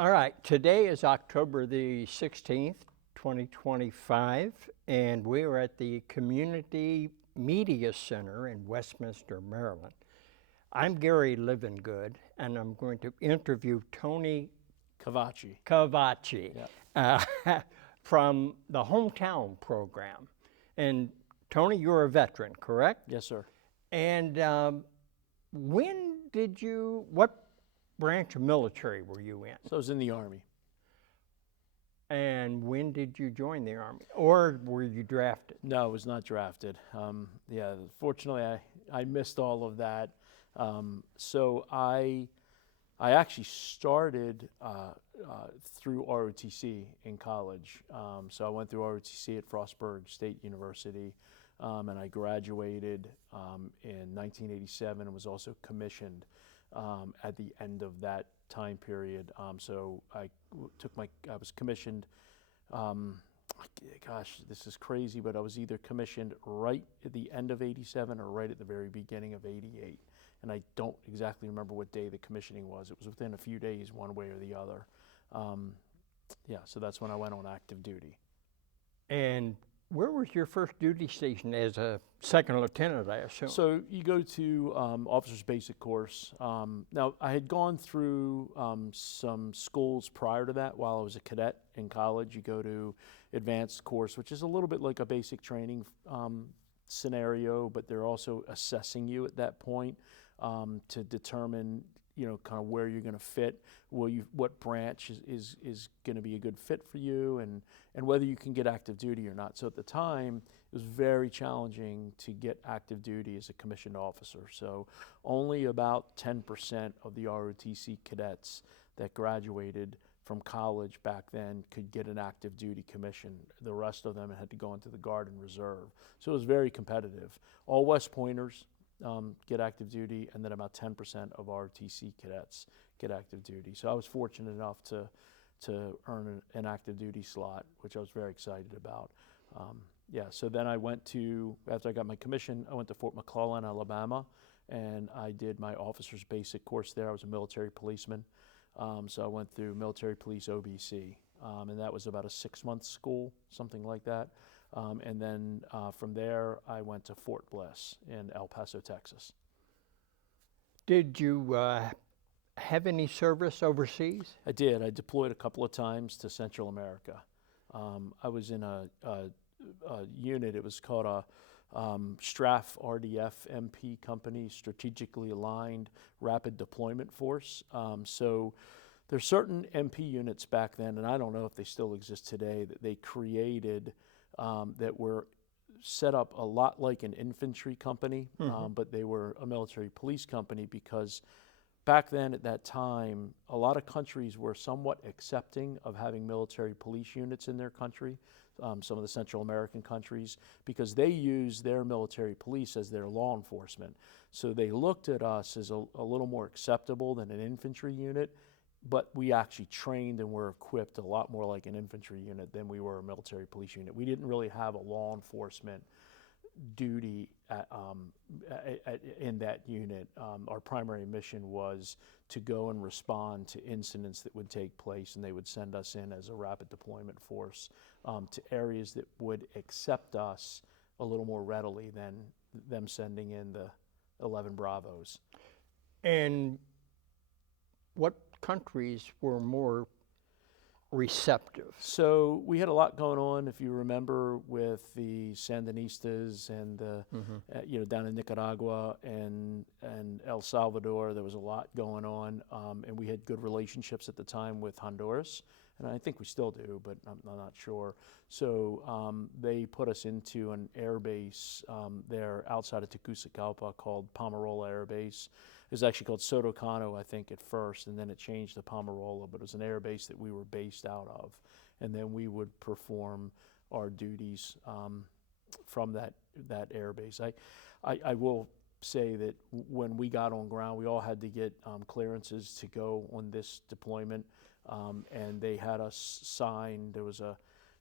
All right, today is October the 16th, 2025, and we are at the Community Media Center in Westminster, Maryland. I'm Gary Livengood, and I'm going to interview Tony Chiavacci. Chiavacci from the Hometown Program. And Tony, you're a veteran, correct? Yes, sir. And what branch of military were you in? So I was in the Army. And when did you join the Army? Or were you drafted? No, I was not drafted. Fortunately, I missed all of that. So I actually started through ROTC in college. So I went through ROTC at Frostburg State University, and I graduated in 1987 and was also commissioned at the end of that time period. So I was commissioned, gosh, this is crazy, but I was either commissioned right at the end of 87 or right at the very beginning of 88. And I don't exactly remember what day the commissioning was. It was within a few days, one way or the other. So that's when I went on active duty. And where was your first duty station as a second lieutenant, I assume? So you go to officer's basic course. Now, I had gone through some schools prior to that while I was a cadet in college. You go to advanced course, which is a little bit like a basic training scenario, but they're also assessing you at that point to determine, kind of where you're going to fit. What branch is going to be a good fit for you, and whether you can get active duty or not. So at the time, it was very challenging to get active duty as a commissioned officer. So only about 10% of the ROTC cadets that graduated from college back then could get an active duty commission. The rest of them had to go into the Guard and Reserve. So it was very competitive. All West Pointers get active duty, and then about 10% of ROTC cadets get active duty. So I was fortunate enough to earn an active duty slot, which I was very excited about. So then after I got my commission, I went to Fort McClellan, Alabama, and I did my officer's basic course there. I was a military policeman. So I went through military police OBC, and that was about a 6-month school, something like that. And then from there, I went to Fort Bliss in El Paso, Texas. Did you have any service overseas? I did. I deployed a couple of times to Central America. I was in a unit. It was called a STRAF RDF MP company, Strategically Aligned Rapid Deployment Force. So there's certain MP units back then, and I don't know if they still exist today, that they created that were set up a lot like an infantry company, but they were a military police company, because back then at that time, a lot of countries were somewhat accepting of having military police units in their country, some of the Central American countries, because they used their military police as their law enforcement. So they looked at us as a little more acceptable than an infantry unit, but we actually trained and were equipped a lot more like an infantry unit than we were a military police unit. We didn't really have a law enforcement duty in that unit. Our primary mission was to go and respond to incidents that would take place, and they would send us in as a rapid deployment force to areas that would accept us a little more readily than them sending in the 11 Bravos. And what countries were more receptive? So we had a lot going on, if you remember, with the Sandinistas and down in Nicaragua and El Salvador. There was a lot going on, and we had good relationships at the time with Honduras, and I think we still do, but I'm not sure. So they put us into an air base there outside of Tegucigalpa called Pomarola Air Base. It was actually called Soto Cano, I think, at first, and then it changed to Pomarola, but it was an air base that we were based out of. And then we would perform our duties from that air base. I will say that when we got on ground, we all had to get clearances to go on this deployment, and they had us sign. There was a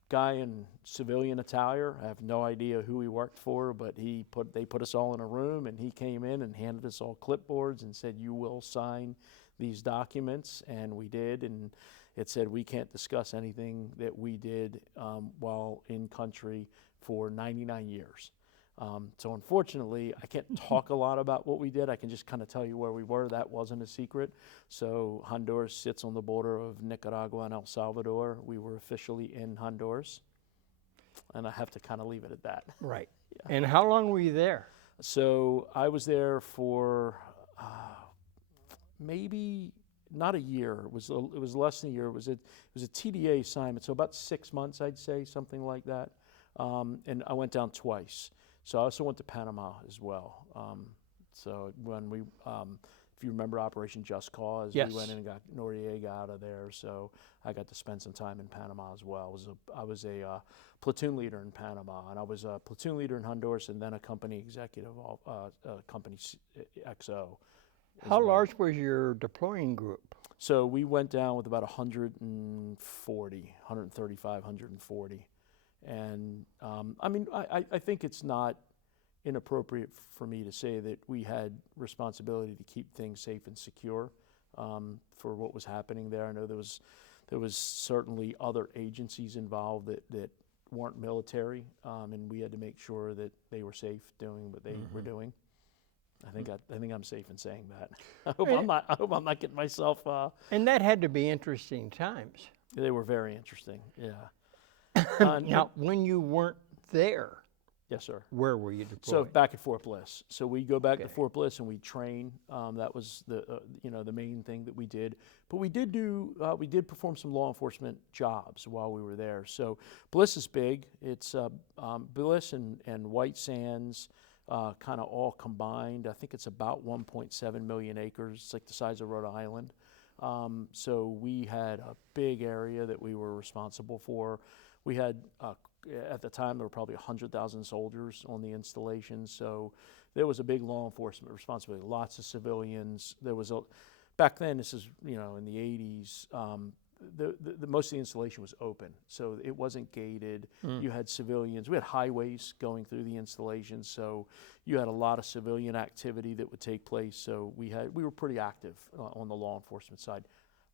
guy in civilian attire. I have no idea who he worked for, but they put us all in a room, and he came in and handed us all clipboards and said, "You will sign these documents," and we did. And it said we can't discuss anything that we did while in country for 99 years. So unfortunately, I can't talk a lot about what we did. I can just kind of tell you where we were. That wasn't a secret. So Honduras sits on the border of Nicaragua and El Salvador. We were officially in Honduras, and I have to kind of leave it at that. Right. Yeah. And how long were you there? So I was there for maybe not a year. It was less than a year. It was a TDA assignment, so about 6 months, I'd say, something like that. And I went down twice. So I also went to Panama as well. So when we, if you remember Operation Just Cause, yes. we went in and got Noriega out of there. So I got to spend some time in Panama as well. I was a platoon leader in Panama, and I was a platoon leader in Honduras, and then a company executive, company XO. How large was your deploying group? So we went down with about 135, 140. And I mean, I think it's not inappropriate for me to say that we had responsibility to keep things safe and secure for what was happening there. I know there was certainly other agencies involved that weren't military, and we had to make sure that they were safe doing what they were doing. I think I'm safe in saying that. I hope I'm not getting myself. And that had to be interesting times. They were very interesting. Yeah. Now, when you weren't there, yes, sir. Where were you deployed? So back at Fort Bliss. So we go back to Fort Bliss and we train. That was the main thing that we did. But we did perform some law enforcement jobs while we were there. So Bliss is big. It's Bliss and White Sands, kind of all combined. I think it's about 1.7 million acres. It's like the size of Rhode Island. So we had a big area that we were responsible for. We had, at the time, there were probably 100,000 soldiers on the installation, so there was a big law enforcement responsibility, lots of civilians. There was back then, this is, in the 80s, the most of the installation was open, so it wasn't gated. You had civilians. We had highways going through the installation, so you had a lot of civilian activity that would take place, so we were pretty active on the law enforcement side.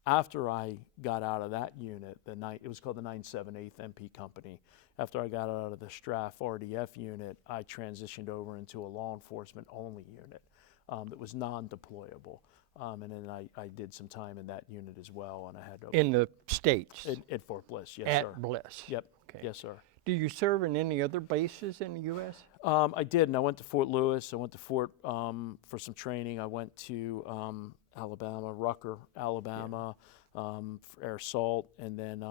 After I got out of that unit, it was called the 978th MP Company. After I got out of the Straff RDF unit, I transitioned over into a law enforcement only unit that was non-deployable. And then I did some time in that unit as well, and I had to in the States? At Fort Bliss, yes, sir. At Bliss? Yep, Okay. yes, sir. Do you serve in any other bases in the U.S.? I did, and I went to Fort Lewis. I went to Fort for some training. I went to Alabama, Rucker, Alabama, for air assault, and then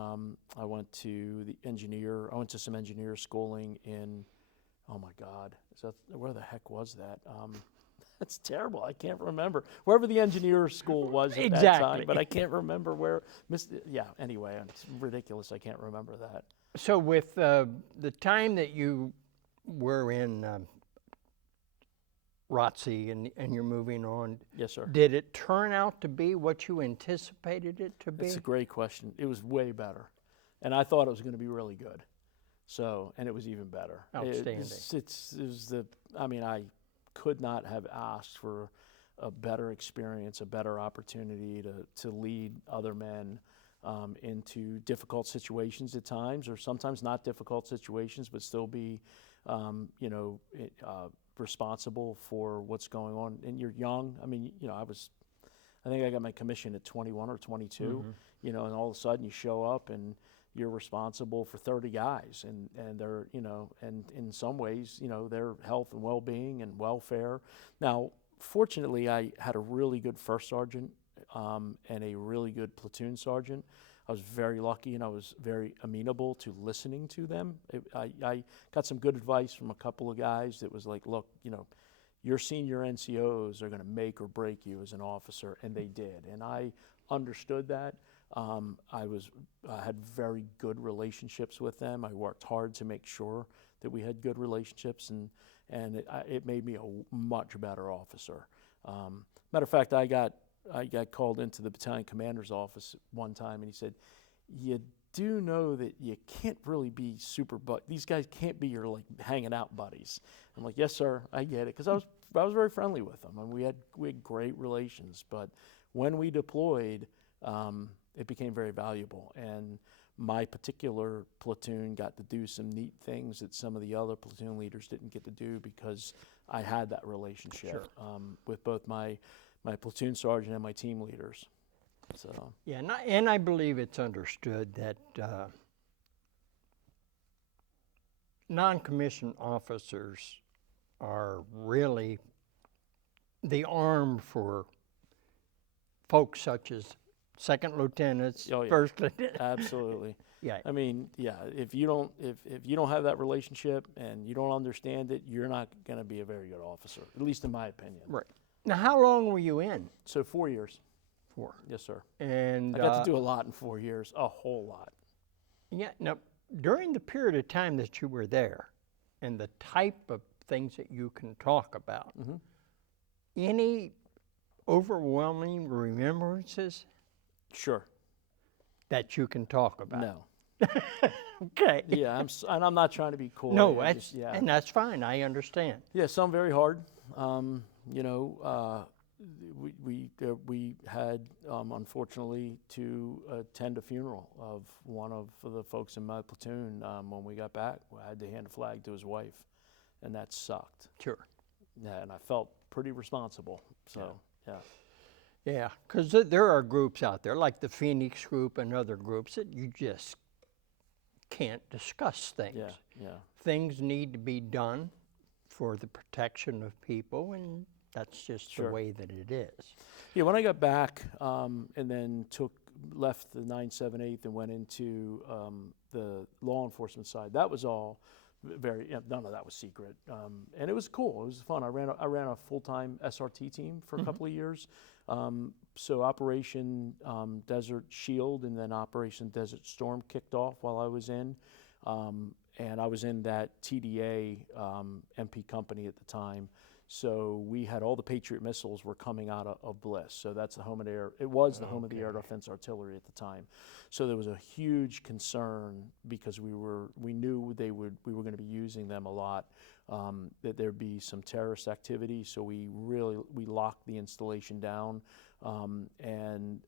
I went to I went to some engineer schooling in, oh my God, where the heck was that? That's terrible. I can't remember. Wherever the engineer school was at that time, but I can't remember where. Yeah, anyway, it's ridiculous. I can't remember that. So with the time that you were in ROTC and you're moving on, yes, sir. Did it turn out to be what you anticipated it to be? That's a great question. It was way better, and I thought it was going to be really good. So, and it was even better. Outstanding. I could not have asked for a better experience, a better opportunity to lead other men into difficult situations at times, or sometimes not difficult situations, but still be, responsible for what's going on. And you're young. I mean, I think I got my commission at 21 or 22, and all of a sudden you show up and you're responsible for 30 guys, and they're, and in some ways, their health and well-being and welfare. Now, fortunately, I had a really good first sergeant and a really good platoon sergeant. I was very lucky, and I was very amenable to listening to them. I got some good advice from a couple of guys that was like, look, your senior NCOs are going to make or break you as an officer, and they did. And I understood that. I had very good relationships with them. I worked hard to make sure that we had good relationships, and it made me a much better officer. Matter of fact, I got called into the battalion commander's office one time, and he said, "You do know that you can't really be these guys can't be your hanging out buddies." I'm like, "Yes, sir, I get it," because I was very friendly with them, and we had great relations. But when we deployed, it became very valuable. And my particular platoon got to do some neat things that some of the other platoon leaders didn't get to do because I had that relationship Sure. with both my platoon sergeant and my team leaders. So Yeah, and I believe it's understood that non-commissioned officers are really the arm for folks such as second lieutenants, Oh, yeah. first lieutenants. absolutely. Yeah, I mean, yeah, if you don't have that relationship and you don't understand it, you're not going to be a very good officer, at least in my opinion. right. Now, how long were you in So 4 years. for? Yes, sir. And I got to do a lot in 4 years, a whole lot. yeah, now during the period of time that you were there, and the type of things that you can talk about, any overwhelming remembrances Sure. that you can talk about? No. Okay. Yeah, and I'm not trying to be cool. No, I that's just- yeah. and that's fine. I understand. Yeah, some very hard. We had unfortunately to attend a funeral of one of the folks in my platoon. When we got back, I had to hand a flag to his wife, and that sucked. Sure. Yeah, and I felt pretty responsible. So yeah. Yeah, because there are groups out there like the Phoenix Group and other groups that you just can't discuss things. Yeah. Things need to be done for the protection of people, and that's just Sure. the way that it is. Yeah, when I got back and then left the 978th and went into the law enforcement side, that was all none of that was secret, and it was cool. It was fun. I ran a full-time SRT team for a couple of years. So Operation Desert Shield and then Operation Desert Storm kicked off while I was in, and I was in that TDA MP company at the time. So we had all the Patriot missiles were coming out of Bliss. So that's the home of the air. It was the home of the air defense artillery at the time. So there was a huge concern because we knew we were going to be using them a lot. That there'd be some terrorist activity. So we locked the installation down, and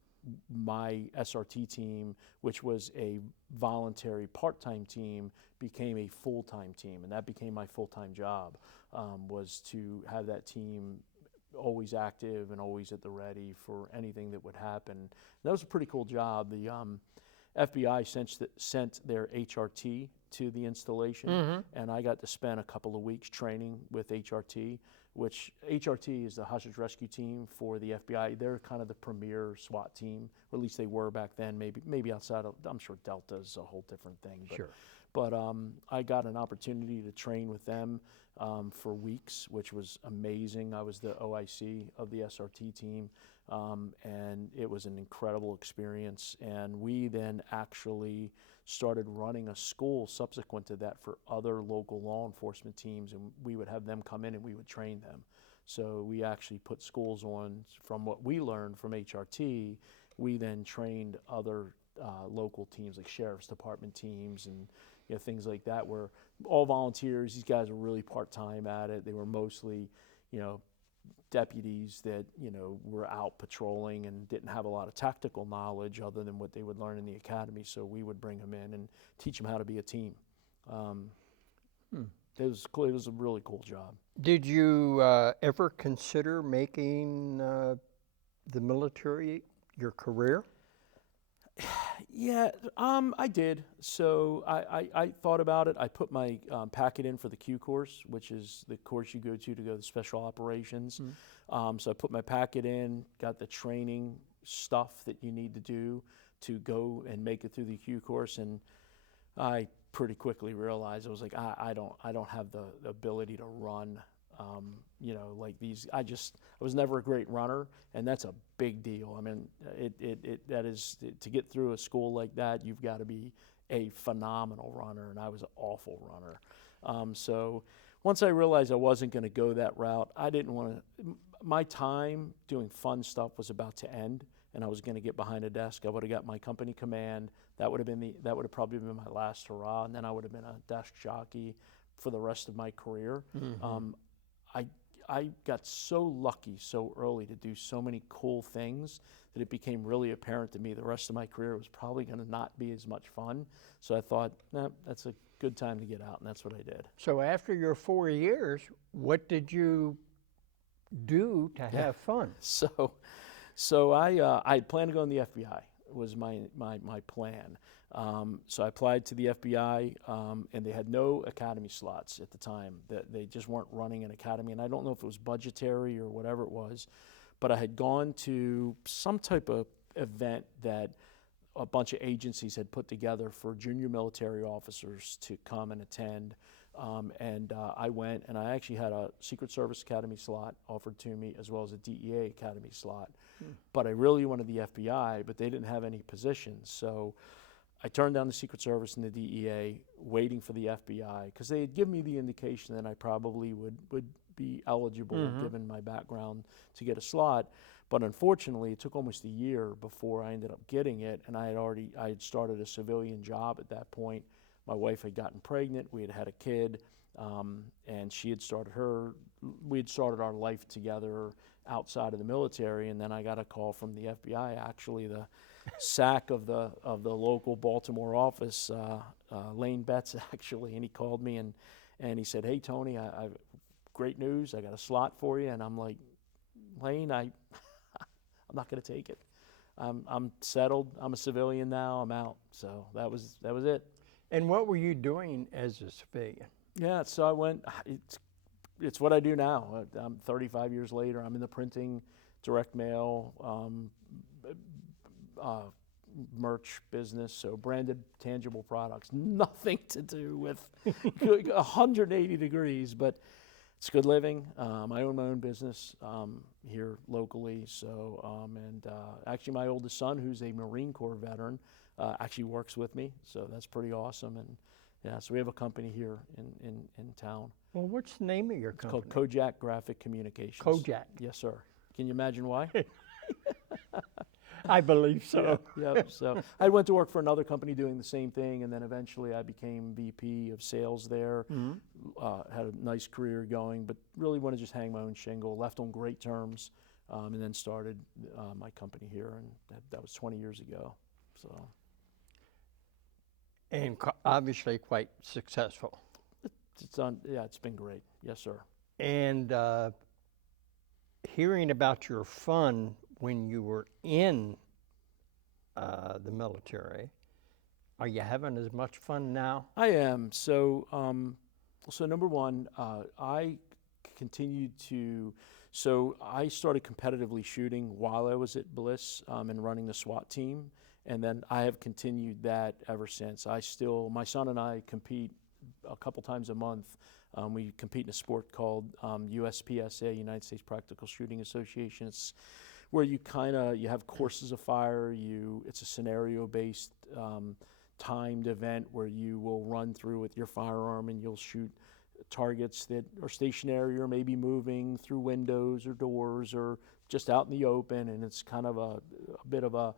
my SRT team, which was a voluntary part-time team, became a full-time team, and that became my full-time job. Was to have that team always active and always at the ready for anything that would happen. And that was a pretty cool job. The FBI sent their HRT to the installation, and I got to spend a couple of weeks training with HRT, which HRT is the hostage rescue team for the FBI. They're kind of the premier SWAT team, or at least they were back then. Maybe outside of, I'm sure Delta is a whole different thing. But, Sure. But I got an opportunity to train with them for weeks, which was amazing. I was the OIC of the SRT team, and it was an incredible experience. And we then actually started running a school subsequent to that for other local law enforcement teams, and we would have them come in and we would train them. So we actually put schools on from what we learned from HRT. We then trained other local teams like sheriff's department teams and things like that, were all volunteers. These guys were really part-time at it. They were mostly, deputies that, were out patrolling and didn't have a lot of tactical knowledge other than what they would learn in the academy. So we would bring them in and teach them how to be a team. It was cool. It was a really cool job. Did you ever consider making the military your career? Yeah, I did. So I thought about it. I put my packet in for the Q course, which is the course you go to go to special operations. So I put my packet in, got the training stuff that you need to do to go and make it through the Q course, and I pretty quickly realized I was like, I don't have the ability to run. Like these, I was never a great runner, and that's a big deal. I mean, that is, to get through a school like that, you've got to be a phenomenal runner, and I was an awful runner. So once I realized I wasn't going to go that route, I didn't want to, my time doing fun stuff was about to end, and I was going to get behind a desk. I would have got my company command. That would have probably been my last hurrah, and then I would have been a desk jockey for the rest of my career. I got so lucky so early to do so many cool things that it became really apparent to me the rest of my career was probably going to not be as much fun. So I thought, nah, that's a good time to get out, and that's what I did. So after your 4 years, what did you do to have fun? So I had planned to go in the FBI was my plan. So I applied to the FBI, and they had no academy slots at the time. That they just weren't running an academy, and I don't know if it was budgetary or whatever it was, but I had gone to some type of event that a bunch of agencies had put together for junior military officers to come and attend. And I went, and I actually had a Secret Service Academy slot offered to me, as well as a DEA Academy slot. But I really wanted the FBI, but they didn't have any positions. So I turned down the Secret Service and the DEA, waiting for the FBI, because they had given me the indication that I probably would be eligible, given my background, to get a slot. But unfortunately, it took almost a year before I ended up getting it, and I had started a civilian job at that point. My wife had gotten pregnant, we had had a kid, and we had started our life together outside of the military, and then I got a call from the FBI, actually the SAC of the local Baltimore office, Lane Betts actually, and he called me and he said, "Hey Tony, I've great news, I got a slot for you." And I'm like, "Lane, I'm not going to take it. I'm settled. I'm a civilian now. I'm out." So that was it. And what were you doing as a civilian? Yeah, so I went. It's what I do now. I'm 35 years later. I'm in the printing, direct mail, merch business. So branded, tangible products. Nothing to do with 180 degrees, but it's good living. I own my own business here locally. So actually, my oldest son, who's a Marine Corps veteran, actually works with me, so that's pretty awesome. And yeah, so we have a company here in town. Well, what's the name of your It's company? called Kojak Graphic Communications. Kojak. Yes, sir. Can you imagine why? I believe so. Yeah. So I went to work for another company doing the same thing, and then eventually I became VP of sales there. Had a nice career going, but really wanted to just hang my own shingle. Left on great terms, and then started my company here, and that was 20 years ago. So. And obviously quite successful. It's been great. Yes, sir. And hearing about your fun when you were in the military, are you having as much fun now? I am. So number one, I continued to. So I started competitively shooting while I was at Bliss and running the SWAT team. And then I have continued that ever since. My son and I compete a couple times a month. We compete in a sport called USPSA, United States Practical Shooting Association. It's where you have courses of fire. It's a scenario-based timed event where you will run through with your firearm and you'll shoot targets that are stationary or maybe moving through windows or doors or just out in the open. And it's kind of a bit of a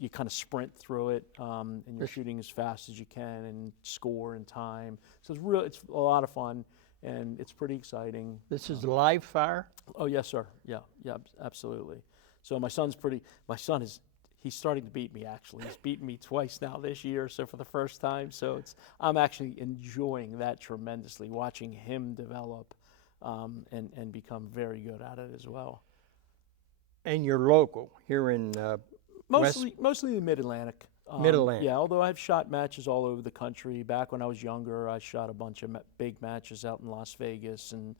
you kind of sprint through it, and you're shooting as fast as you can and score in time. So it's a lot of fun, and it's pretty exciting. This is live fire? Oh, yes, sir. Yeah, absolutely. So he's starting to beat me, actually. He's beaten me twice now this year, so for the first time. So I'm actually enjoying that tremendously, watching him develop and become very good at it as well. And you're local here in Mostly the Mid-Atlantic. Mid-Atlantic. Yeah, although I've shot matches all over the country. Back when I was younger, I shot a bunch of big matches out in Las Vegas and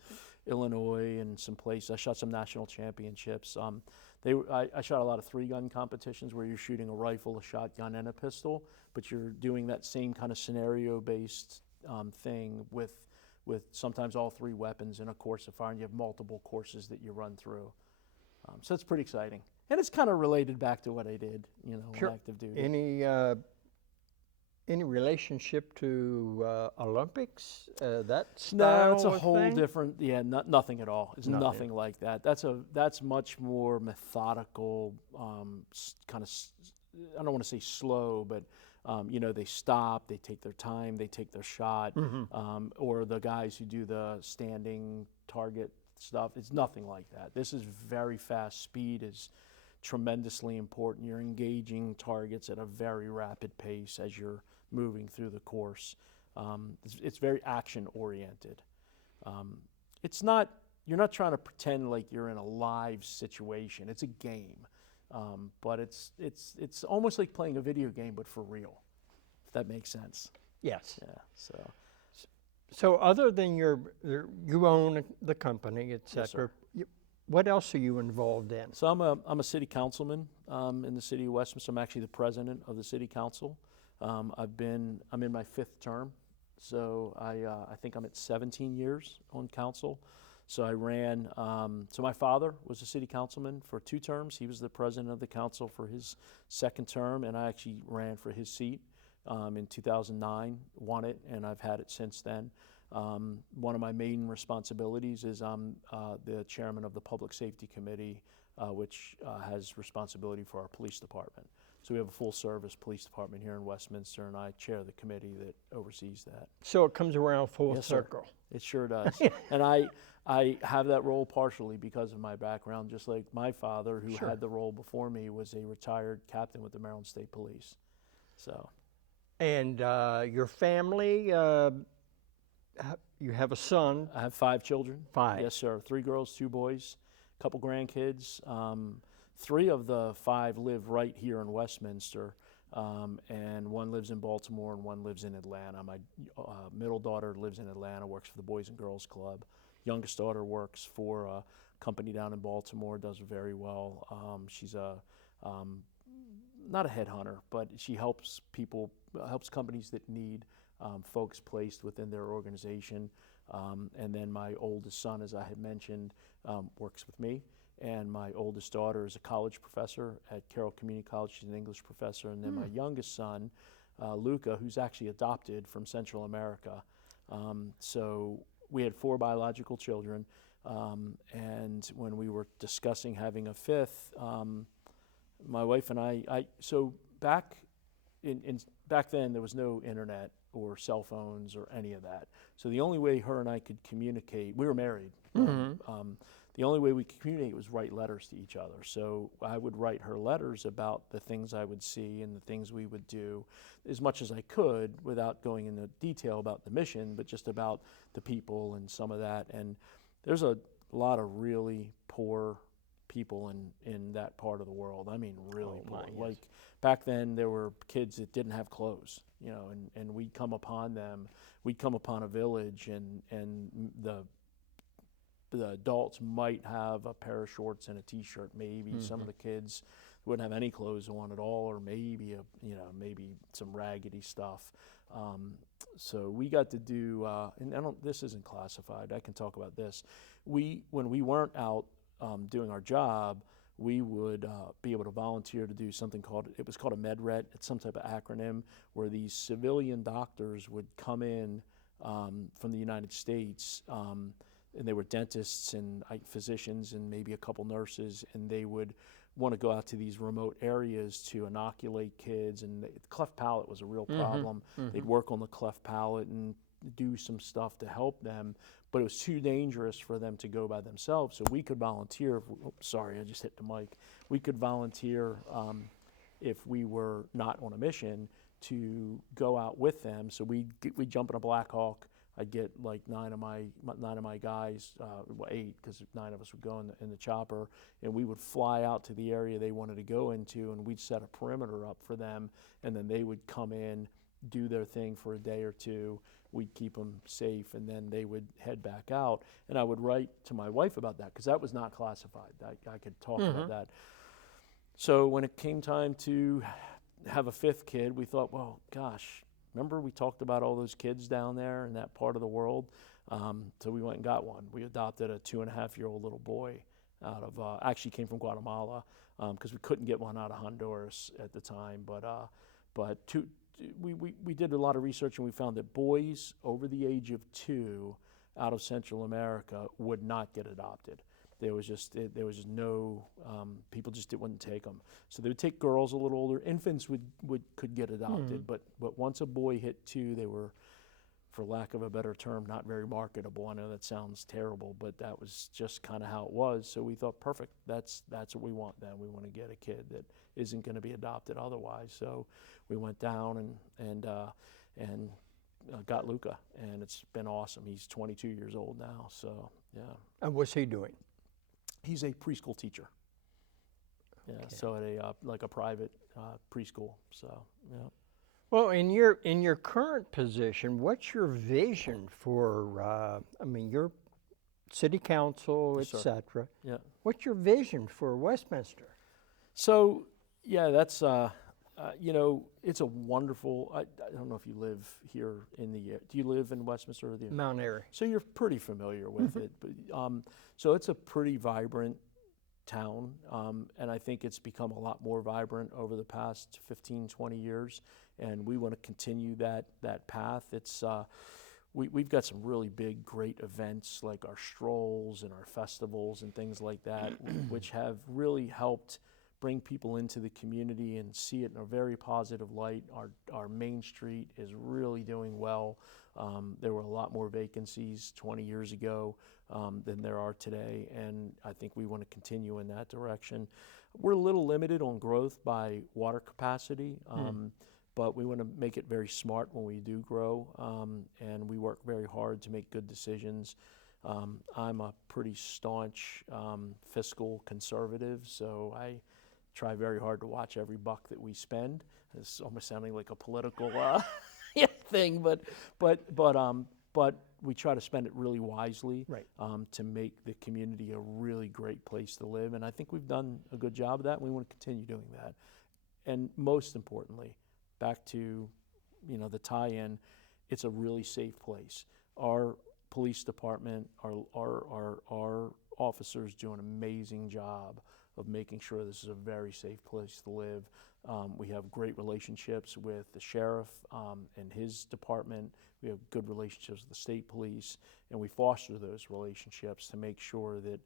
Illinois and some places. I shot some national championships. I shot a lot of 3-gun competitions where you're shooting a rifle, a shotgun, and a pistol, but you're doing that same kind of scenario-based thing with sometimes all 3 weapons in a course of fire, and you have multiple courses that you run through. So it's pretty exciting. And it's kind of related back to what I did, Sure. in active duty. Any relationship to Olympics? That style No, it's a of whole thing? different. Yeah, nothing at all. It's Nothing. nothing like that. That's much more methodical. Kind of. I don't want to say slow, but they stop. They take their time. They take their shot. Or the guys who do the standing target stuff. It's nothing like that. This is very fast. Speed is tremendously important. You're engaging targets at a very rapid pace as you're moving through the course. It's very action oriented. You're not trying to pretend like you're in a live situation. It's a game, but it's almost like playing a video game, but for real, if that makes sense. Yes. Yeah. So other than you own the company, et Yes, cetera, sir. what else are you involved in? So I'm a city councilman in the city of Westminster. I'm actually the president of the city council. I'm in my 5th term, so I think I'm at 17 years on council. So I ran. So my father was a city councilman for 2 terms. He was the president of the council for his 2nd term, and I actually ran for his seat in 2009. Won it, and I've had it since then. One of my main responsibilities is I'm the chairman of the Public Safety Committee, which has responsibility for our police department. So we have a full-service police department here in Westminster, and I chair the committee that oversees that. So it comes around full Yes, sir. circle. It sure does. And I have that role partially because of my background, just like my father, who Sure. had the role before me, was a retired captain with the Maryland State Police. So. And your family, you have a son. I have 5 children. 5. Yes, sir. 3 girls, 2 boys, a couple grandkids. 3 of the 5 live right here in Westminster, and 1 lives in Baltimore and 1 lives in Atlanta. My middle daughter lives in Atlanta, works for the Boys and Girls Club. Youngest daughter works for a company down in Baltimore, does very well. She's not a headhunter, but she helps companies that need folks placed within their organization. And then my oldest son, as I had mentioned, works with me. And my oldest daughter is a college professor at Carroll Community College. She's an English professor. And then my youngest son, Luca, who's actually adopted from Central America. So we had 4 biological children. And when we were discussing having a 5th, my wife and so back then there was no internet or cell phones or any of that. So the only way her and I could communicate, we were married. The only way we could communicate was write letters to each other. So I would write her letters about the things I would see and the things we would do as much as I could without going into detail about the mission, but just about the people and some of that. And there's a lot of really poor people in that part of the world. I mean, really poor. Yes. Like back then, there were kids that didn't have clothes, and we'd come upon them. We'd come upon a village, and the adults might have a pair of shorts and a T-shirt. Maybe some of the kids wouldn't have any clothes on at all, or maybe maybe some raggedy stuff. So we got to do, and this isn't classified. I can talk about this. When we weren't out doing our job, we would be able to volunteer to do something called a MedRet. It's some type of acronym where these civilian doctors would come in from the United States, and they were dentists and physicians and maybe a couple nurses, and they would want to go out to these remote areas to inoculate kids. And the cleft palate was a real problem. They'd work on the cleft palate and do some stuff to help them, but it was too dangerous for them to go by themselves. So we could volunteer. Sorry, I just hit the mic. We could volunteer if we were not on a mission to go out with them. So we'd jump in a Black Hawk. I'd get like 9 of my guys, 8, because 9 of us would go in the chopper, and we would fly out to the area they wanted to go into, and we'd set a perimeter up for them, and then they would come in, do their thing for a day or 2. We'd keep them safe, and then they would head back out. And I would write to my wife about that, because that was not classified. I could talk about that. So when it came time to have a 5th kid, we thought, well, gosh, remember we talked about all those kids down there in that part of the world? So we went and got one. We adopted a 2.5-year-old little boy out of, actually came from Guatemala, because we couldn't get one out of Honduras at the time. But we did a lot of research, and we found that boys over the age of 2 out of Central America would not get adopted. There was just no, people just wouldn't take them. So they would take girls a little older. Infants could get adopted, but once a boy hit 2, they were for lack of a better term, not very marketable. I know that sounds terrible, but that was just kind of how it was. So we thought, perfect, that's what we want then. We want to get a kid that isn't going to be adopted otherwise. So we went down and got Luca, and it's been awesome. He's 22 years old now, so yeah. And what's he doing? He's a preschool teacher. Yeah, Okay. so at a like a private preschool. So yeah. Well, in your current position, what's your vision for? I mean, your city council, Yes, sir. etc. Yeah. What's your vision for Westminster? So yeah, that's you know, it's a wonderful. I don't know if you live here in the. Do you live in Westminster or the? Mount Airy. So you're pretty familiar with it, but so it's a pretty vibrant town, and I think it's become a lot more vibrant over the past 15, 20 years, and we want to continue that path. It's we've got some really big, great events like our strolls and our festivals and things like that, which have really helped bring people into the community and see it in a very positive light. Our Main Street is really doing well. There were a lot more vacancies 20 years ago than there are today, and I think we want to continue in that direction. We're a little limited on growth by water capacity, but we want to make it very smart when we do grow, and we work very hard to make good decisions. I'm a pretty staunch fiscal conservative, so I try very hard to watch every buck that we spend. It's almost sounding like a political thing, but we try to spend it really wisely, Right. to make the community a really great place to live. And I think we've done a good job of that, and we want to continue doing that. And most importantly, back to the tie-in, it's a really safe place. Our police department, our officers do an amazing job of making sure this is a very safe place to live. We have great relationships with the sheriff and his department. We have good relationships with the state police, and we foster those relationships to make sure that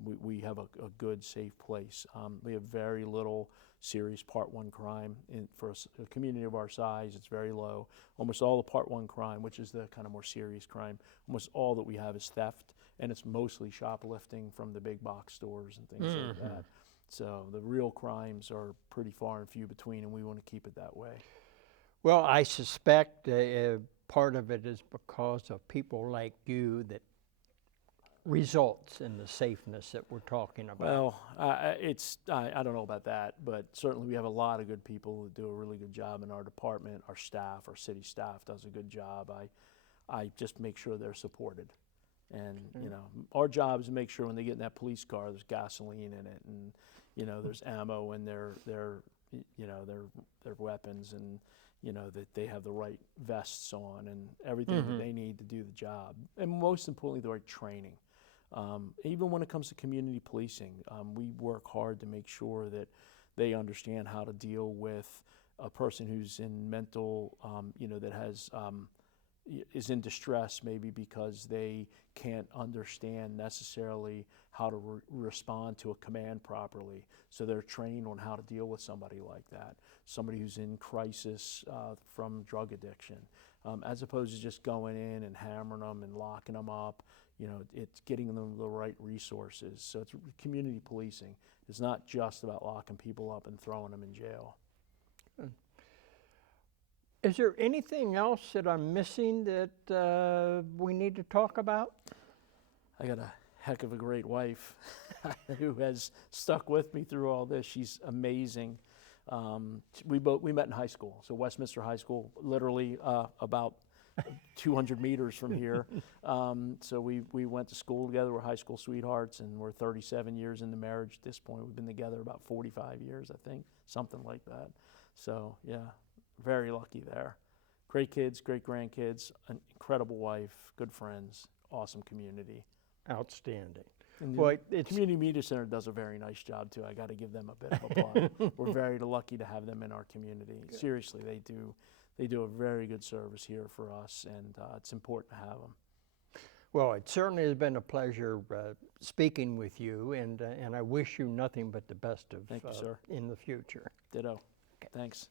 we have a good, safe place. We have very little serious Part 1 crime. For a community of our size, it's very low. Almost all the Part 1 crime, which is the kind of more serious crime, almost all that we have is theft, and it's mostly shoplifting from the big box stores and things like that. So the real crimes are pretty far and few between, and we want to keep it that way. Well, I suspect part of it is because of people like you that results in the safeness that we're talking about. Well, I don't know about that, but certainly we have a lot of good people who do a really good job in our department. Our staff, our city staff does a good job. I just make sure they're supported. And our job is to make sure when they get in that police car, there's gasoline in it, and there's ammo in their weapons, and that they have the right vests on and everything that they need to do the job, and most importantly, the right training. Even when it comes to community policing, we work hard to make sure that they understand how to deal with a person who's in mental, that has is in distress, maybe because they can't understand necessarily how to respond to a command properly. So they're trained on how to deal with somebody like that, somebody who's in crisis from drug addiction, as opposed to just going in and hammering them and locking them up. It's getting them the right resources. So it's community policing. It's not just about locking people up and throwing them in jail. Is there anything else that I'm missing that we need to talk about? I got a heck of a great wife who has stuck with me through all this. She's amazing. We met in high school, so Westminster High School, literally about 200 meters from here. So we went to school together. We're high school sweethearts, and we're 37 years into marriage at this point. We've been together about 45 years, I think, something like that. So yeah, very lucky there. Great kids, great grandkids, an incredible wife, good friends, awesome community. Outstanding. And Well, the it's Community Media Center does a very nice job too. I got to give them a bit of a plug. We're very lucky to have them in our community. Good. Seriously, they do a very good service here for us, and it's important to have them. Well, it certainly has been a pleasure speaking with you, and I wish you nothing but the best of Thank you, sir. in the future. Ditto. Thanks.